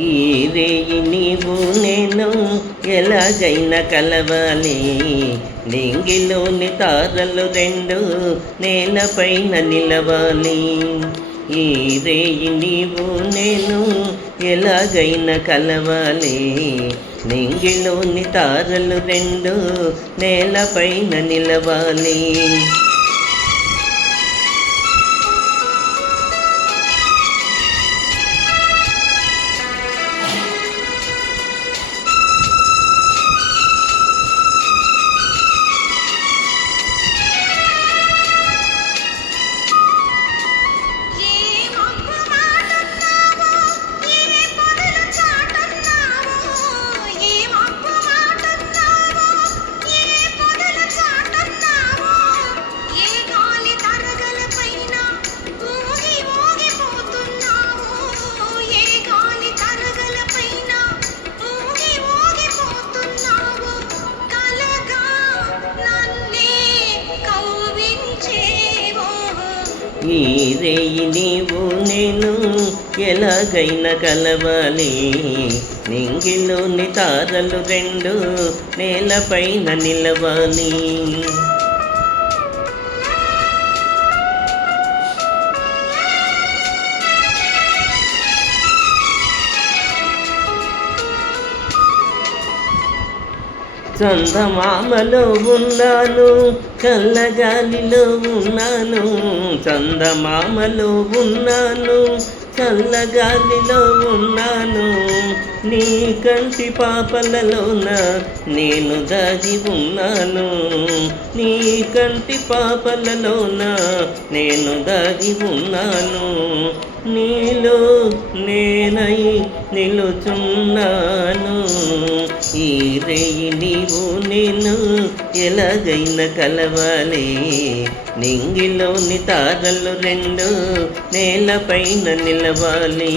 ఈ రేయి నీవు నేను ఎలాగైనా కలవాలి, నింగిలోని తారలు రెండు నేలపైన నిలవాలి. ఈ రేయి నీవు నేను ఎలాగైనా కలవాలి, నింగిలోని తారలు రెండు నేలపైన నిలవాలి. ఈ రేయి నీవు నేను ఎలాగైనా కలవాలి, నింగిలోని తారలు రెండు నేలపైన నిలవాలి. చందమామలో ఉన్నాను, చల్లగాలిలో ఉన్నాను. చందమామలో ఉన్నాను, చల్లగాలిలో ఉన్నాను. నీ కంటి పాపలలోన నేను దాగి ఉన్నాను, నీ కంటి పాపలలోన నేను దాగి ఉన్నాను. నీలో నేనై నిలుచున్నాను. ఈ రేయి నీవు నేను ఎలాగైనా కలవాలి, నింగిలోని తారలు రెండు నేలపైన నిలవాలి.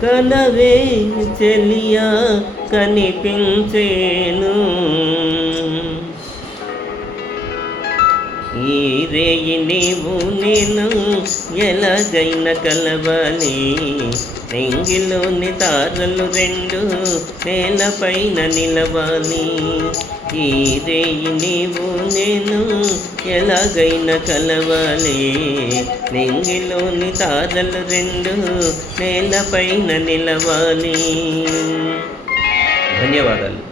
కలవే చెలియా కనిపించేను, ఈ రేయి నీవు నేను ఎలాగైనా కలవాలి, నింగిలోని తారలు రెండు నేలపైన నిలవాలి. ఈ రేయి నీవు నేను ఎలాగైనా కలవాలి, నింగిలోని తారలు రెండు నేలపైన నిలవాలి. ధన్యవాదాలు.